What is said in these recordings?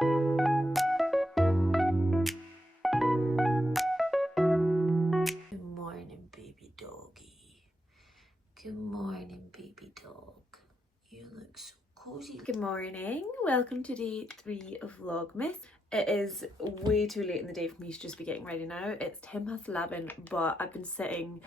Good morning, baby doggy. Good morning, baby dog. You look so cozy. Good morning. Welcome to day 3 of Vlogmas. It is way too late in the day for me to just be getting ready now. It's 11:10, but I've been sitting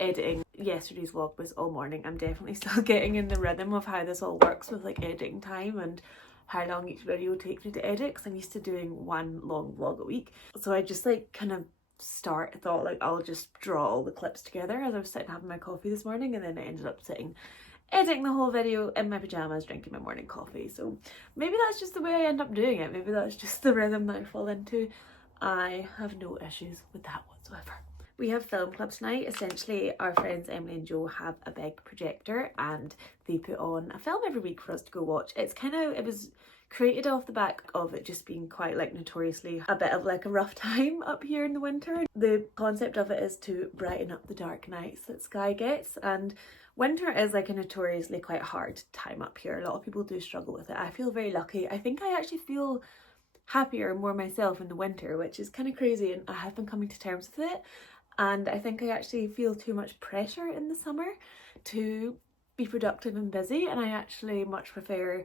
editing yesterday's Vlogmas all morning. I'm definitely still getting in the rhythm of how this all works with like editing time and how long each video takes me to edit, because I'm used to doing one long vlog a week. So I just like kind of thought like I'll just draw all the clips together as I was sitting having my coffee this morning, and then I ended up sitting editing the whole video in my pajamas drinking my morning coffee. So maybe that's just the way I end up doing it. Maybe that's just the rhythm that I fall into. I have no issues with that whatsoever. We have film club tonight. Essentially our friends Emily and Joe have a big projector and they put on a film every week for us to go watch. It was created off the back of it just being quite like notoriously a bit of like a rough time up here in the winter. The concept of it is to brighten up the dark nights that Skye gets, and winter is like a notoriously quite hard time up here. A lot of people do struggle with it. I feel very lucky. I think I actually feel happier and more myself in the winter, which is kind of crazy, and I have been coming to terms with it. And I think I actually feel too much pressure in the summer to be productive and busy, and I actually much prefer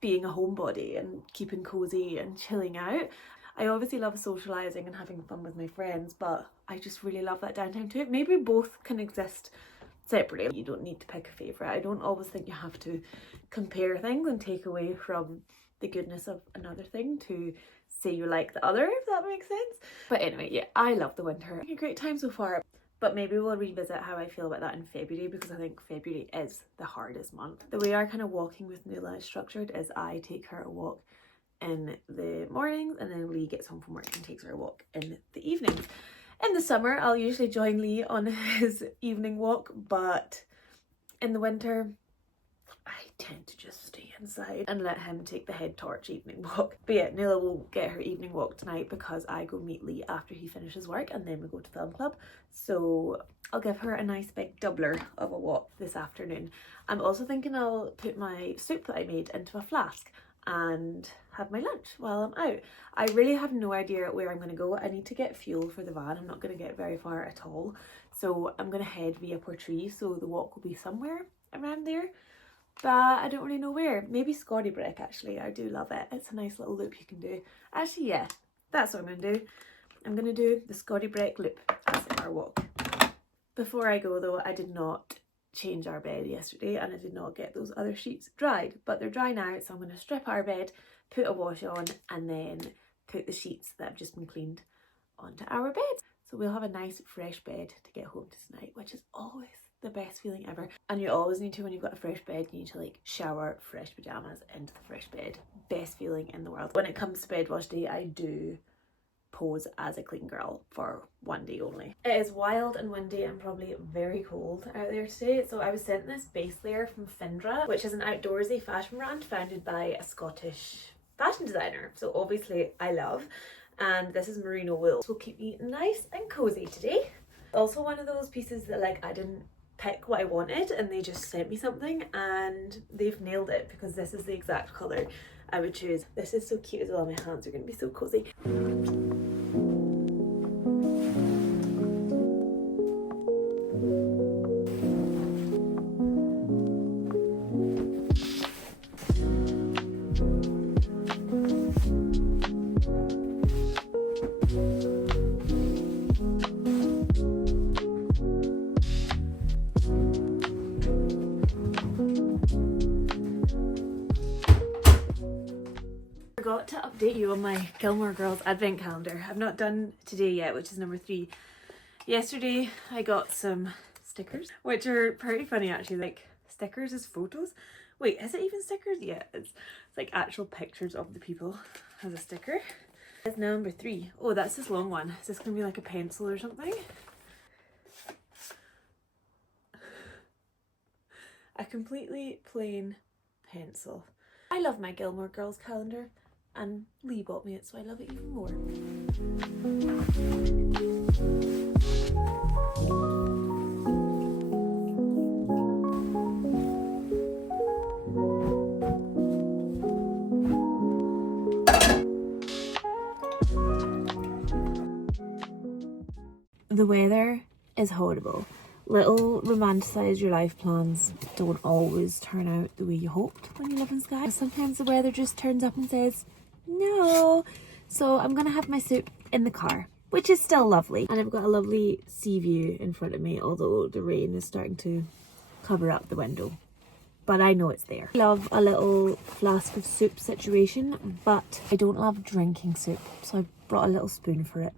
being a homebody and keeping cozy and chilling out. I obviously love socialising and having fun with my friends, but I just really love that downtime too. Maybe both can exist separately. You don't need to pick a favourite. I don't always think you have to compare things and take away from the goodness of another thing to say you like the other, if that makes sense. But anyway, yeah, I love the winter. Having a great time so far. But maybe we'll revisit how I feel about that in February, because I think February is the hardest month. The way our kind of walking with Nuala is structured is I take her a walk in the mornings, and then Lee gets home from work and takes her a walk in the evenings. In the summer, I'll usually join Lee on his evening walk, but in the winter, I tend to just stay inside and let him take the head torch evening walk. But yeah, Nuala will get her evening walk tonight because I go meet Lee after he finishes work, and then we go to film club. So I'll give her a nice big doubler of a walk this afternoon. I'm also thinking I'll put my soup that I made into a flask and have my lunch while I'm out. I really have no idea where I'm going to go. I need to get fuel for the van. I'm not going to get very far at all. So I'm going to head via Portree, so the walk will be somewhere around there. But I don't really know where. Maybe Scotty Break actually. I do love it. It's a nice little loop you can do. Actually, yeah, that's what I'm going to do. I'm going to do the Scotty Break loop as our walk. Before I go though, I did not change our bed yesterday, and I did not get those other sheets dried, but they're dry now, so I'm going to strip our bed, put a wash on, and then put the sheets that have just been cleaned onto our bed. So we'll have a nice fresh bed to get home to tonight, which is always the best feeling ever. And you always need to, when you've got a fresh bed, you need to like shower, fresh pajamas into the fresh bed. Best feeling in the world. When it comes to bed wash day, I do pose as a clean girl for one day only. It is wild and windy and probably very cold out there today. So I was sent this base layer from Findra, which is an outdoorsy fashion brand founded by a Scottish fashion designer. So obviously I love. And this is merino wool. So keep me nice and cozy today. Also one of those pieces that like I didn't pick what I wanted and they just sent me something and they've nailed it, because this is the exact colour I would choose. This is so cute as well. My hands are going to be so cozy. Forgot to update you on my Gilmore Girls advent calendar. I've not done today yet, which is number 3. Yesterday I got some stickers, which are pretty funny actually. Like stickers as photos. Wait, is it even stickers? Yeah, it's like actual pictures of the people as a sticker. It's number 3. Oh, that's this long one. Is this gonna be like a pencil or something? A completely plain pencil. I love my Gilmore Girls calendar, and Lee bought me it, so I love it even more. the weather is horrible. Little romanticize your life plans don't always turn out the way you hoped when you live in Skye. Sometimes the weather just turns up and says no. So I'm gonna have my soup in the car, which is still lovely. And I've got a lovely sea view in front of me, although the rain is starting to cover up the window. But I know it's there. I love a little flask of soup situation, but I don't love drinking soup, so I brought a little spoon for it.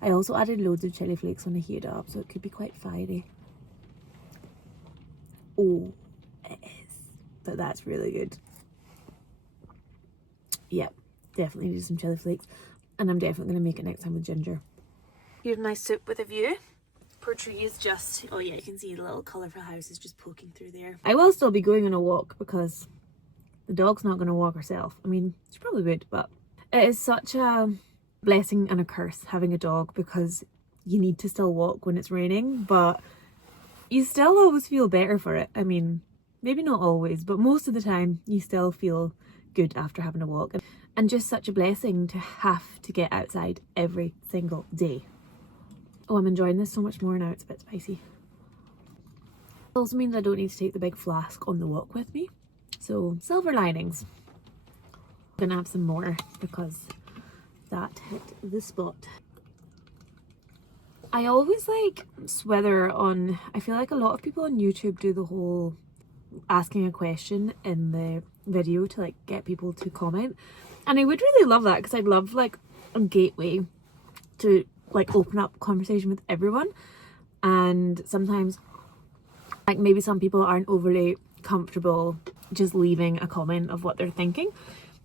I also added loads of chili flakes when I heat it up, so it could be quite fiery. Oh, it is. But that's really good. Yep, definitely need some chili flakes. And I'm definitely going to make it next time with ginger. Here's my soup with a view. Portree is just, oh yeah, you can see the little colourful house is just poking through there. I will still be going on a walk because the dog's not going to walk herself. I mean, she probably would, but it is such a blessing and a curse having a dog because you need to still walk when it's raining, but you still always feel better for it. I mean, maybe not always, but most of the time you still feel good after having a walk. And just such a blessing to have to get outside every single day. Oh, I'm enjoying this so much more now, it's a bit spicy. It also means I don't need to take the big flask on the walk with me. So, silver linings. I'm gonna have some more because that hit the spot. I always like swither on, I feel like a lot of people on YouTube do the whole asking a question in the video to like get people to comment. And I would really love that because I'd love like a gateway to like open up conversation with everyone. And sometimes like maybe some people aren't overly comfortable just leaving a comment of what they're thinking,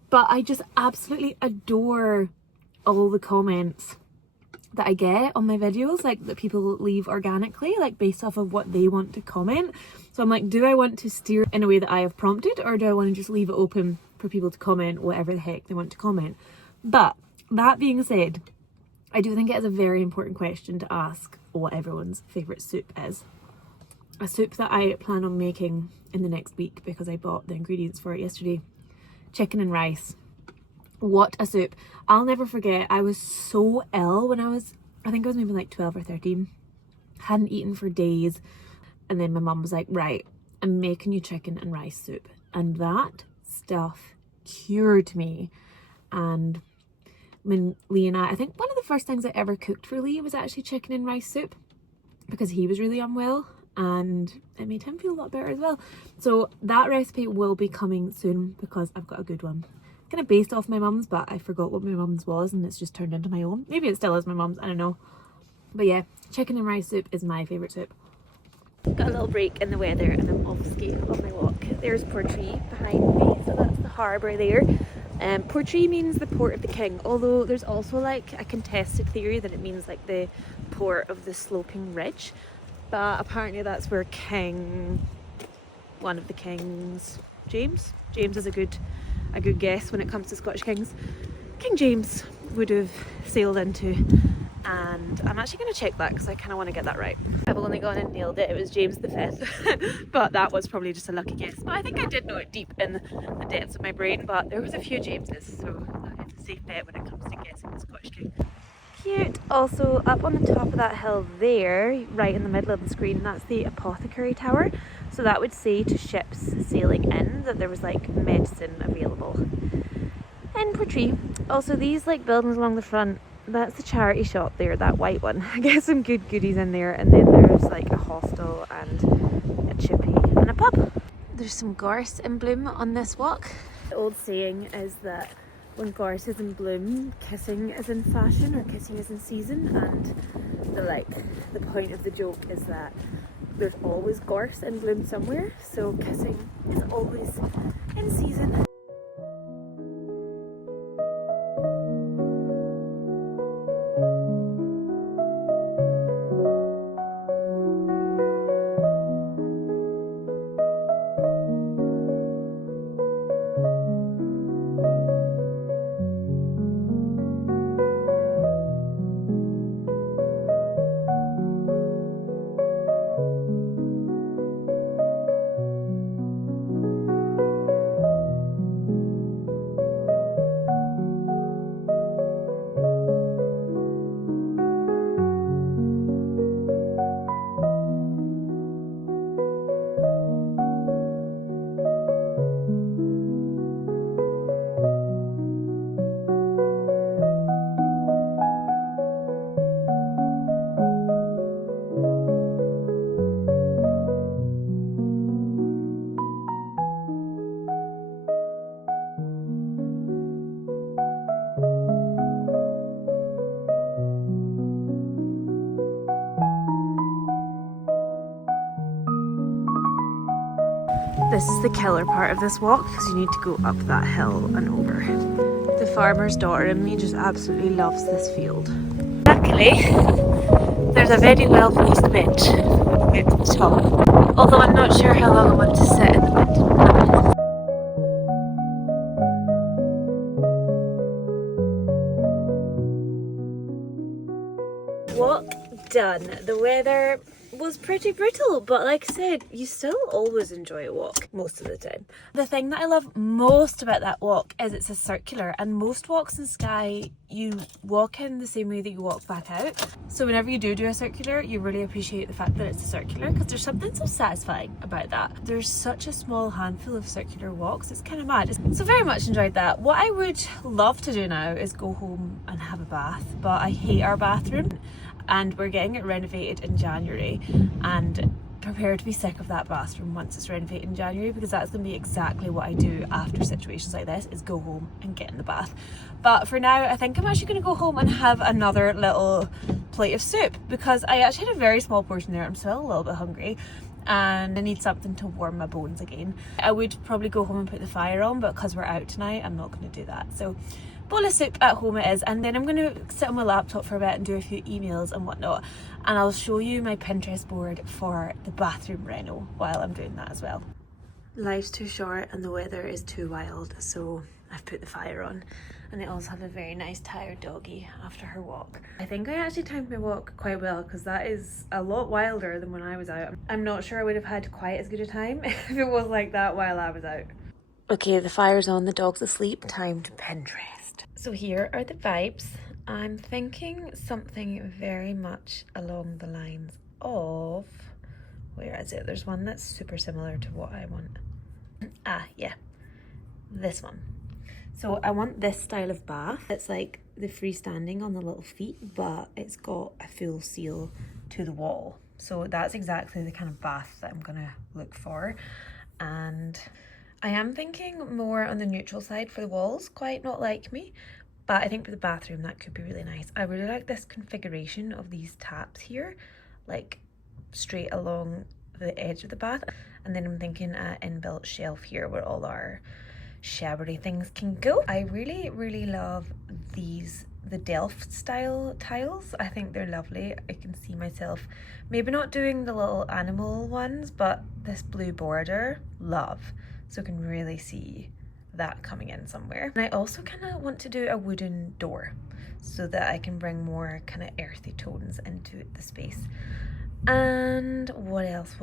but I just absolutely adore all the comments that I get on my videos, like that people leave organically, like based off of what they want to comment. So I'm like, do I want to steer in a way that I have prompted, or do I want to just leave it open for people to comment whatever the heck they want to comment? But that being said, I do think it is a very important question to ask what everyone's favourite soup is. A soup that I plan on making in the next week because I bought the ingredients for it yesterday. Chicken and rice. What a soup. I'll never forget, I was so ill when I think I was maybe like 12 or 13. Hadn't eaten for days. And then my mum was like, right, I'm making you chicken and rice soup. And that stuff cured me. And when Lee and I think one of the first things I ever cooked for Lee was actually chicken and rice soup because he was really unwell and it made him feel a lot better as well. So that recipe will be coming soon because I've got a good one. Kind of based off my mum's, but I forgot what my mum's was and it's just turned into my own. Maybe it still is my mum's, I don't know. But yeah, chicken and rice soup is my favourite soup. Got a little break in the weather and I'm off ski on my walk. There's Portree behind me, so that's the harbour there. Portree means the port of the king, although there's also like a contested theory that it means like the port of the sloping ridge. But apparently that's where one of the kings, James is a good guess when it comes to Scottish kings, King James would have sailed into. And I'm actually going to check that because I kind of want to get that right. I've only gone and nailed it, it was James V, but that was probably just a lucky guess. But I think I did know it deep in the depths of my brain, but there was a few Jameses, so it's a safe bet when it comes to guessing the Scottish king. Cute. Also up on the top of that hill there, right in the middle of the screen, that's the apothecary tower. So that would say to ships sailing in that there was like medicine available in Portree. Also these like buildings along the front, that's the charity shop there, that white one. I get some good goodies in there, and then there's like a hostel and a chippy and a pub. There's some gorse in bloom on this walk. The old saying is that when gorse is in bloom, kissing is in fashion or kissing is in season, and the point of the joke is that there's always gorse in bloom somewhere, so kissing is always in season. This is the killer part of this walk because you need to go up that hill and over. The farmer's daughter in me just absolutely loves this field. Luckily, there's a very well placed bench at the top. Although I'm not sure how long I want to sit in the bench. Walk done. The weather was pretty brutal, but like I said, you still always enjoy a walk most of the time. The thing that I love most about that walk is it's a circular, and most walks in Skye you walk in the same way that you walk back out. So whenever you do a circular, you really appreciate the fact that it's a circular because there's something so satisfying about that. There's such a small handful of circular walks, it's kind of mad. So very much enjoyed that. What I would love to do now is go home and have a bath, but I hate our bathroom. And we're getting it renovated in January, and prepare to be sick of that bathroom once it's renovated in January, because that's going to be exactly what I do after situations like this, is go home and get in the bath. But for now, I think I'm actually going to go home and have another little plate of soup, because I actually had a very small portion there. I'm still a little bit hungry and I need something to warm my bones again. I would probably go home and put the fire on, but because we're out tonight, I'm not going to do that. So bowl of soup at home it is, and then I'm going to sit on my laptop for a bit and do a few emails and whatnot, and I'll show you my Pinterest board for the bathroom reno while I'm doing that as well. Life's too short and the weather is too wild, so I've put the fire on, and I also have a very nice tired doggy after her walk. I think I actually timed my walk quite well, because that is a lot wilder than when I was out. I'm not sure I would have had quite as good a time if it was like that while I was out. Okay, the fire's on, the dog's asleep, time to Pinterest. So here are the vibes. I'm thinking something very much along the lines of, where is it? There's one that's super similar to what I want. Ah, yeah, this one. So I want this style of bath. It's like the freestanding on the little feet, but it's got a full seal to the wall. So that's exactly the kind of bath that I'm gonna look for. And I am thinking more on the neutral side for the walls, quite not like me, but I think for the bathroom that could be really nice. I really like this configuration of these taps here, like straight along the edge of the bath. And then I'm thinking an inbuilt shelf here where all our showery things can go. I really, really love these, the Delft style tiles. I think they're lovely. I can see myself maybe not doing the little animal ones, but this blue border, love. So I can really see that coming in somewhere. And I also kind of want to do a wooden door so that I can bring more kind of earthy tones into the space. And what else?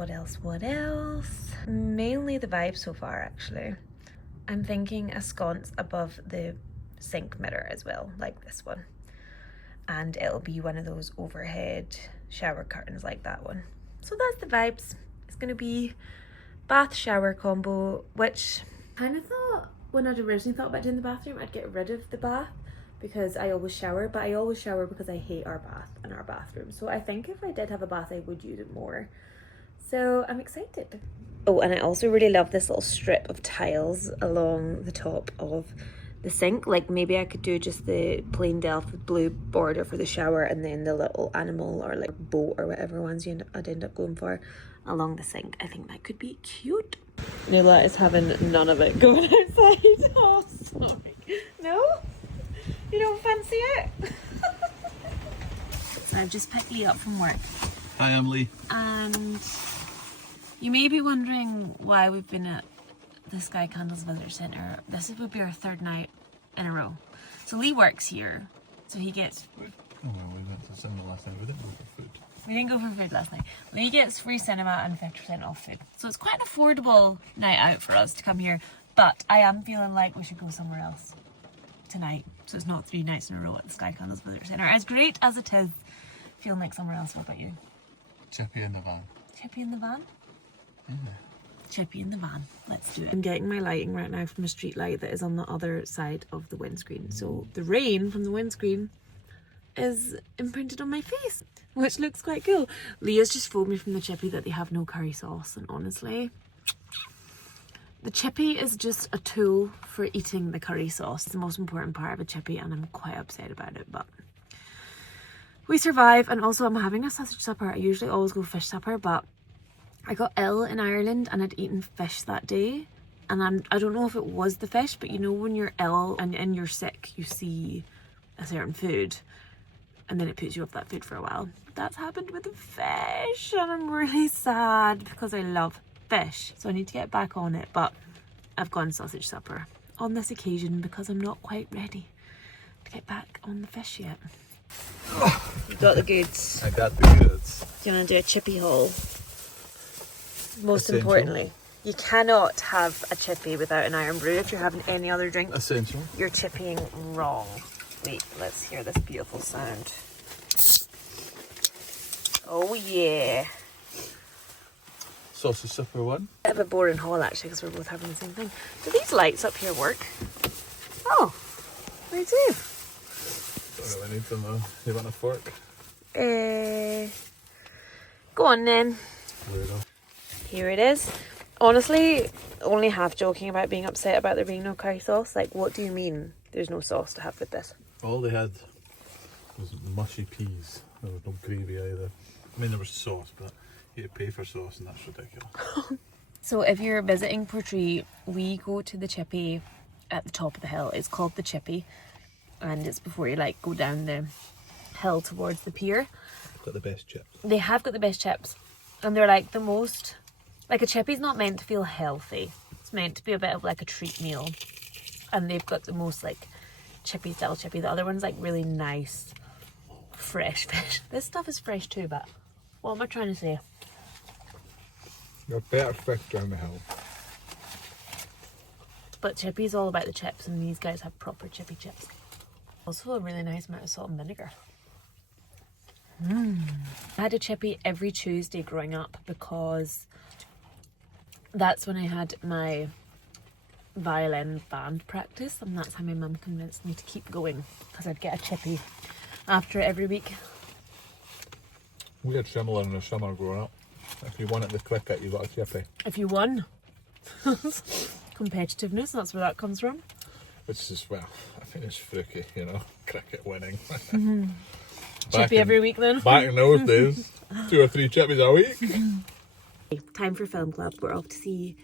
Mainly the vibe so far, actually. I'm thinking a sconce above the sink mirror as well, like this one. And it'll be one of those overhead shower curtains like that one. So that's the vibes. It's gonna be bath shower combo, which kind of thought when I'd originally thought about doing the bathroom I'd get rid of the bath because I always shower, but I always shower because I hate our bath and our bathroom. So I think if I did have a bath I would use it more. So I'm excited. Oh, and I also really love this little strip of tiles along the top of the sink. Like maybe I could do just the plain Delft blue border for the shower and then the little animal or like boat or whatever ones I'd end up going for along the sink. I think that could be cute. Nula is having none of it going outside. Oh, sorry. No? You don't fancy it? So I've just picked Lee up from work. Hi, I'm Lee. And you may be wondering why we've been at the Skye Candles Visitor Centre. This would be our third night in a row. So Lee works here, so he gets... Oh, well, we went to cinema last night. We didn't go for food. We didn't go for food last night. Lee gets free cinema and 50% off food. So it's quite an affordable night out for us to come here. But I am feeling like we should go somewhere else tonight. So it's not 3 nights in a row at the Skye Candles Visitor Centre. As great as it is, feeling like somewhere else. What about you? Chippy in the van. Chippy in the van? Yeah. Chippy in the van. Let's do it. I'm getting my lighting right now from a street light that is on the other side of the windscreen. So the rain from the windscreen is imprinted on my face, which looks quite cool. Leah's just phoned me from the chippy that they have no curry sauce, and honestly, the chippy is just a tool for eating the curry sauce. It's the most important part of a chippy, and I'm quite upset about it, but we survive. And also I'm having a sausage supper. I usually always go fish supper, but I got ill in Ireland and I'd eaten fish that day. And I don't know if it was the fish, but you know when you're ill and you're sick, you see a certain food and then it puts you off that food for a while. That's happened with the fish and I'm really sad because I love fish. So I need to get back on it, but I've gone sausage supper on this occasion because I'm not quite ready to get back on the fish yet. You got the goods. I got the goods. Do you want to do a chippy haul? Most Essential. importantly, you cannot have a chippy without an iron brew. If you're having any other drink, Essential. you're chippying wrong. Wait, let's hear this beautiful sound. Oh yeah. Sausage supper one. Bit of a boring haul actually because we're both having the same thing. Do these lights up here work? Oh, they do. Don't really need them though. You want a fork? Go on then. Weirdo. Here it is. Honestly, only half joking about being upset about there being no curry sauce. Like, what do you mean there's no sauce to have with this? All they had was mushy peas. There was no gravy either. I mean, there was sauce, but you had to pay for sauce, and that's ridiculous. So if you're visiting Portree, we go to the chippy at the top of the hill. It's called the Chippy, and it's before you like go down the hill towards the pier. Got the best chips. They have got the best chips, and they're like the most, like a chippy's not meant to feel healthy. It's meant to be a bit of like a treat meal, and they've got the most like chippy style chippy. The other one's like really nice, fresh fish. This stuff is fresh too, but what am I trying to say? Got better fish down the hill. But chippy's all about the chips, and these guys have proper chippy chips. Also a really nice amount of salt and vinegar. I had a chippy every Tuesday growing up because that's when I had my violin band practice, and that's how my mum convinced me to keep going, because I'd get a chippy after every week. We had similar in the summer growing up. If you won at the cricket, you got a chippy. If you won. Competitiveness, that's where that comes from. Which is, well, I think it's freaky, you know, cricket winning. Chippy every week then. Back in those days, 2 or 3 chippies a week. Time for film club. We're off to see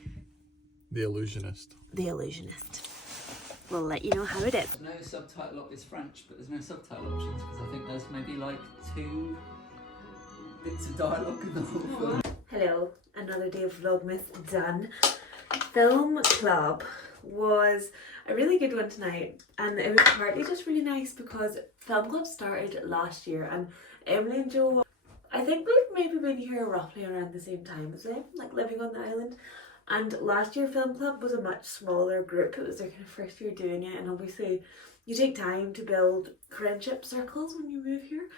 The Illusionist. The Illusionist. We'll let you know how it is. No subtitle op is French, but there's no subtitle options because I think there's maybe like 2 bits of dialogue in the whole film. Hello, another day of Vlogmas done. Film club was a really good one tonight, and it was partly just really nice because film club started last year, and Emily and Joe, I think we've maybe been here roughly around the same time as them, like living on the island. And last year film club was a much smaller group. It was their kind of first year doing it, and obviously you take time to build friendship circles when you move here,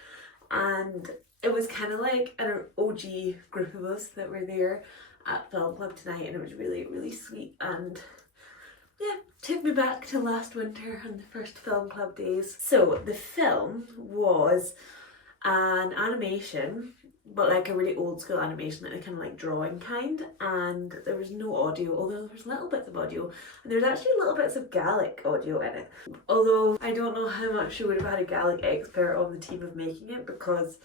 and it was kind of like an OG group of us that were there at film club tonight, and it was really, really sweet, and yeah, took me back to last winter and the first film club days. So the film was an animation, but like a really old school animation, like a kind of like drawing kind, and there was no audio, although there was little bits of audio, and there's actually little bits of Gaelic audio in it, although I don't know how much she would have had a Gaelic expert on the team of making it, because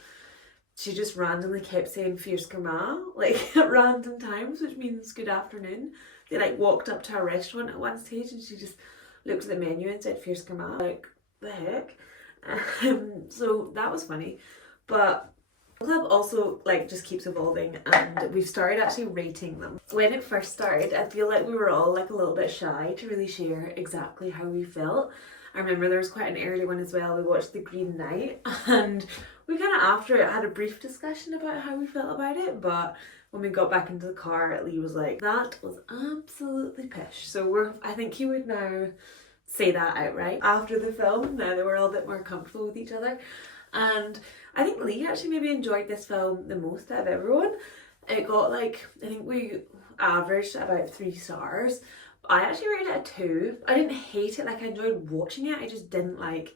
she just randomly kept saying Fierce Grandma, like at random times, which means good afternoon. They like walked up to a restaurant at one stage and she just looked at the menu and said Fierce Grandma, like the heck. So that was funny. But the club also like just keeps evolving, and we've started actually rating them. When it first started, I feel like we were all like a little bit shy to really share exactly how we felt. I remember there was quite an early one as well. We watched The Green Knight, and we kind of after it had a brief discussion about how we felt about it, but when we got back into the car, Lee was like, that was absolutely pish. So I think he would now say that outright after the film, now that we're all a bit more comfortable with each other. And I think Lee actually maybe enjoyed this film the most out of everyone. It got like, I think we averaged about 3 stars. I actually rated it a 2. I didn't hate it, like I enjoyed watching it, I just didn't like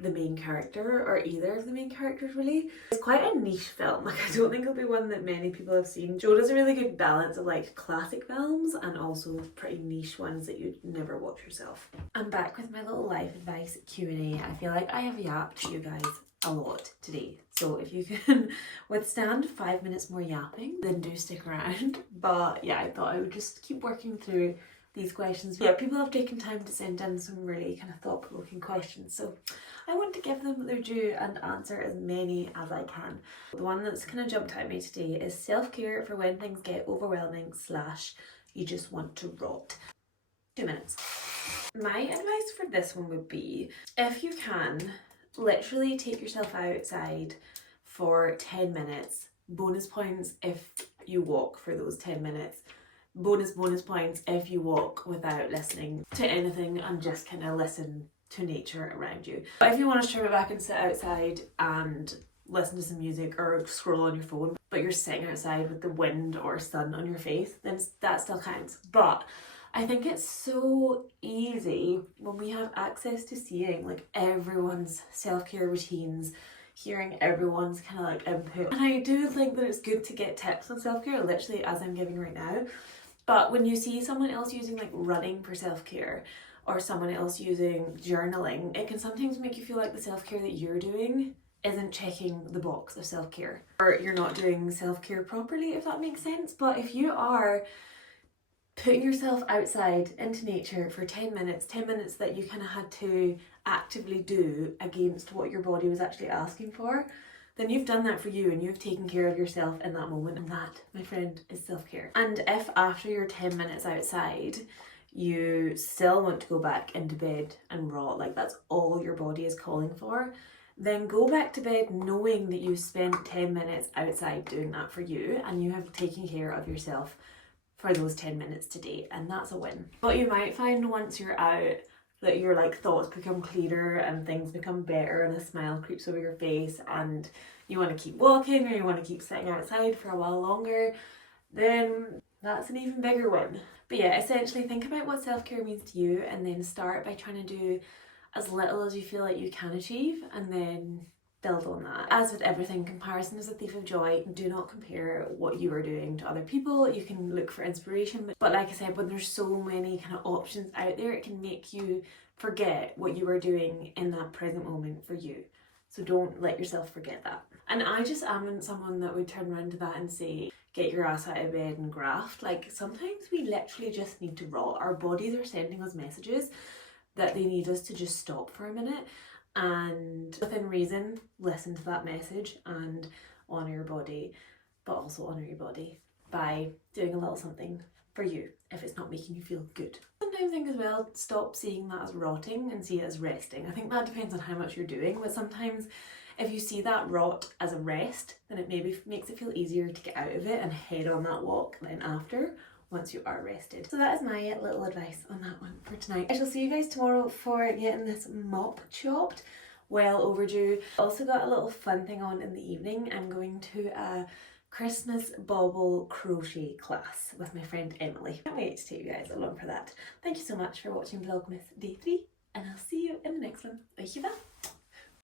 the main character or either of the main characters really. It's quite a niche film, like I don't think it'll be one that many people have seen. Joe does a really good balance of like classic films and also pretty niche ones that you'd never watch yourself. I'm back with my little life advice Q&A. I feel like I have yapped to you guys a lot today. So if you can withstand 5 minutes more yapping, then do stick around. But yeah, I thought I would just keep working through these questions. Yeah, people have taken time to send in some really kind of thought-provoking questions, so I want to give them their due and answer as many as I can. The one that's kind of jumped out at me today is self-care for when things get overwhelming / you just want to rot. 2 minutes. My advice for this one would be, if you can, literally take yourself outside for 10 minutes. Bonus points if you walk for those 10 minutes. Bonus points if you walk without listening to anything and just kind of listen to nature around you. But if you want to strip it back and sit outside and listen to some music or scroll on your phone, but you're sitting outside with the wind or sun on your face, then that still counts. But I think it's so easy when we have access to seeing like everyone's self-care routines, hearing everyone's kind of like input. And I do think that it's good to get tips on self-care, literally as I'm giving right now. But when you see someone else using like running for self-care or someone else using journaling, it can sometimes make you feel like the self-care that you're doing isn't checking the box of self-care, or you're not doing self-care properly, if that makes sense. But if you are putting yourself outside into nature for 10 minutes that you kind of had to actively do against what your body was actually asking for, then you've done that for you and you've taken care of yourself in that moment, and that, my friend, is self-care. And if after your 10 minutes outside you still want to go back into bed and rot, like that's all your body is calling for, then go back to bed knowing that you spent 10 minutes outside doing that for you and you have taken care of yourself for those 10 minutes today, and that's a win. But you might find once you're out that your like thoughts become clearer and things become better and a smile creeps over your face and you want to keep walking or you want to keep sitting outside for a while longer, then that's an even bigger win. But yeah, essentially think about what self-care means to you and then start by trying to do as little as you feel like you can achieve and then build on that. As with everything, comparison is a thief of joy. Do not compare what you are doing to other people. You can look for inspiration, but like I said, when there's so many kind of options out there, it can make you forget what you are doing in that present moment for you. So don't let yourself forget that. And I just am someone that would turn around to that and say, get your ass out of bed and graft. Like sometimes we literally just need to rot. Our bodies are sending us messages that they need us to just stop for a minute, and within reason, listen to that message and honour your body, but also honour your body by doing a little something for you if it's not making you feel good. Sometimes I think as well, stop seeing that as rotting and see it as resting. I think that depends on how much you're doing, but sometimes if you see that rot as a rest, then it maybe makes it feel easier to get out of it and head on that walk then after, once you are rested. So that is my little advice on that one for tonight. I shall see you guys tomorrow for getting this mop chopped. Well overdue. Also got a little fun thing on in the evening. I'm going to a Christmas bauble crochet class with my friend Emily. Can't wait to take you guys along for that. Thank you so much for watching Vlogmas Day 3 and I'll see you in the next one. Dankjewel.